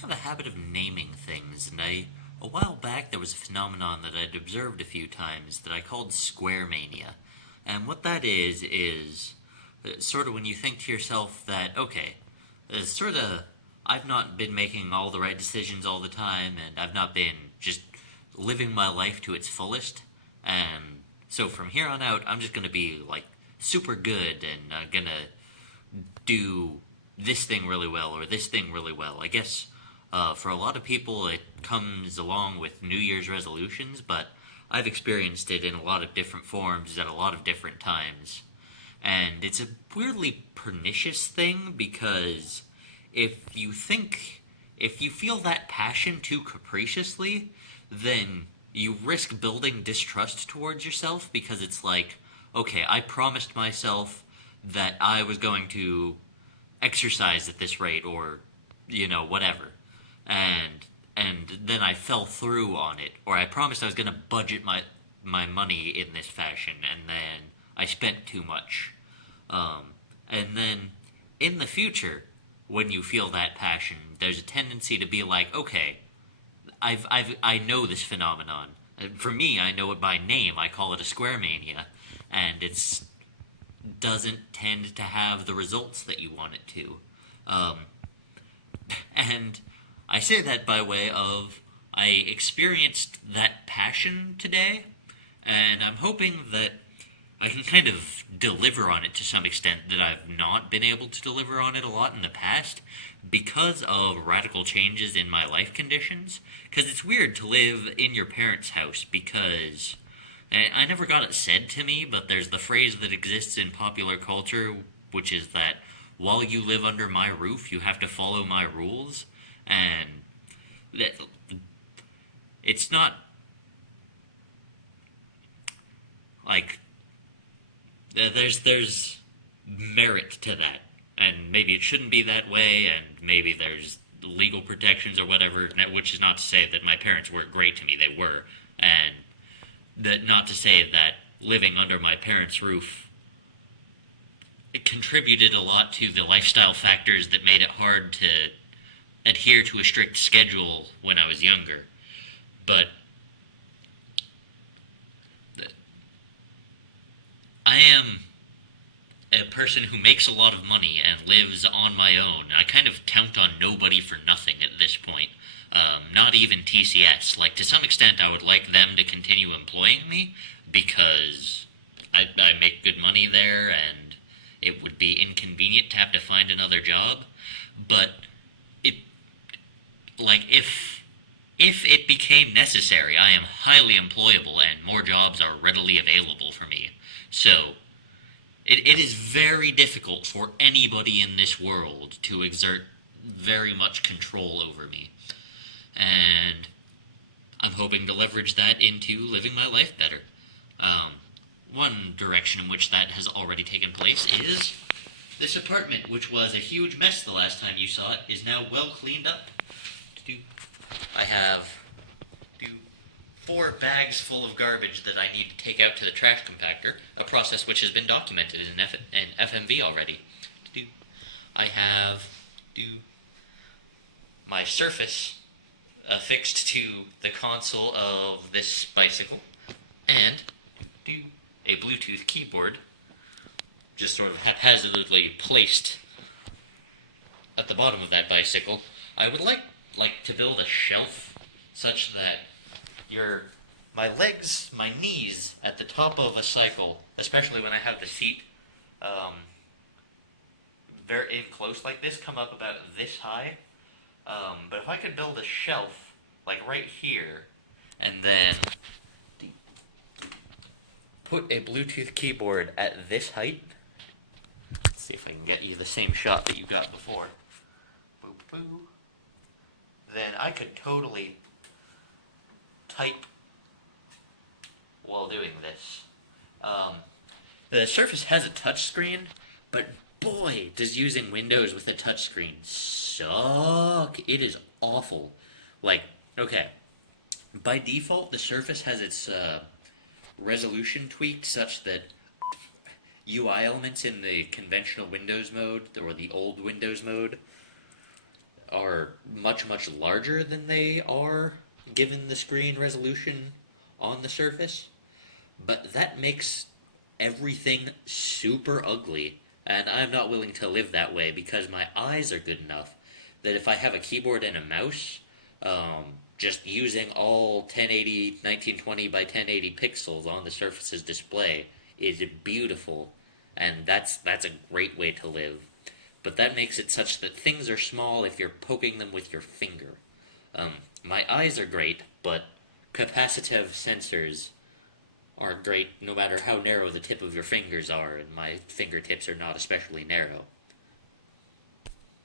have a habit of naming things, and a while back there was a phenomenon that I'd observed a few times that I called square mania. And what that is sort of when you think to yourself that, okay, sort of, I've not been making all the right decisions all the time, and I've not been just living my life to its fullest. And so from here on out, I'm just gonna be like super good and gonna do this thing really well or this thing really well. I guess for a lot of people it comes along with New Year's resolutions, but I've experienced it in a lot of different forms at a lot of different times. And it's a weirdly pernicious thing because if you think, if you feel that passion too capriciously, then you risk building distrust towards yourself because it's like, okay, I promised myself that I was going to exercise at this rate or whatever, and then I fell through on it, or I promised I was going to budget my money in this fashion, and then I spent too much. And then in the future, when you feel that passion, there's a tendency to be like, okay, I know this phenomenon. For me, I know it by name. I call it a square mania, and it's doesn't tend to have the results that you want it to. Um, and I say that by way of I experienced that passion today, and I'm hoping that I can kind of deliver on it to some extent that I've not been able to deliver on it a lot in the past because of radical changes in my life conditions. Because it's weird to live in your parents' house because I never got it said to me, but there's the phrase that exists in popular culture, which is that while you live under my roof, you have to follow my rules. And that it's not like there's merit to that, and maybe it shouldn't be that way, and maybe there's legal protections or whatever. Which is not to say that my parents weren't great to me; they were, and that not to say that living under my parents' roof it contributed a lot to the lifestyle factors that made it hard to adhere to a strict schedule when I was younger. But I am a person who makes a lot of money and lives on my own. I kind of count on nobody for nothing at this point. Not even TCS. Like, to some extent, I would like them to continue employing me because I make good money there and it would be inconvenient to have to find another job. But it, like, if it became necessary, I am highly employable and more jobs are readily available for me. So, it is very difficult for anybody in this world to exert very much control over me. And I'm hoping to leverage that into living my life better. Um, One direction in which that has already taken place is this apartment, which was a huge mess the last time you saw it, is now well cleaned up. I have 4 bags full of garbage that I need to take out to the trash compactor, a process which has been documented in FMV already. I have my surface affixed to the console of this bicycle, and a Bluetooth keyboard just sort of haphazardly placed at the bottom of that bicycle. I would like to build a shelf such that my legs, my knees at the top of a cycle, especially when I have the seat very in close like this, come up about this high. But if I could build a shelf like right here, and then put a Bluetooth keyboard at this height, let's see if I can get you the same shot that you got before. Boo boo. Then I could totally type while doing this. The Surface has a touchscreen, but boy, does using Windows with a touchscreen suck. It is awful. Like, okay, by default, the Surface has its resolution tweaked such that UI elements in the conventional Windows mode, or the old Windows mode, are much, much larger than they are given the screen resolution on the Surface. But that makes everything super ugly, and I'm not willing to live that way because my eyes are good enough that if I have a keyboard and a mouse, just using all 1080, 1920 by 1080 pixels on the Surface's display is beautiful, and that's a great way to live. But that makes it such that things are small if you're poking them with your finger. My eyes are great, but capacitive sensors are great no matter how narrow the tip of your fingers are, and my fingertips are not especially narrow.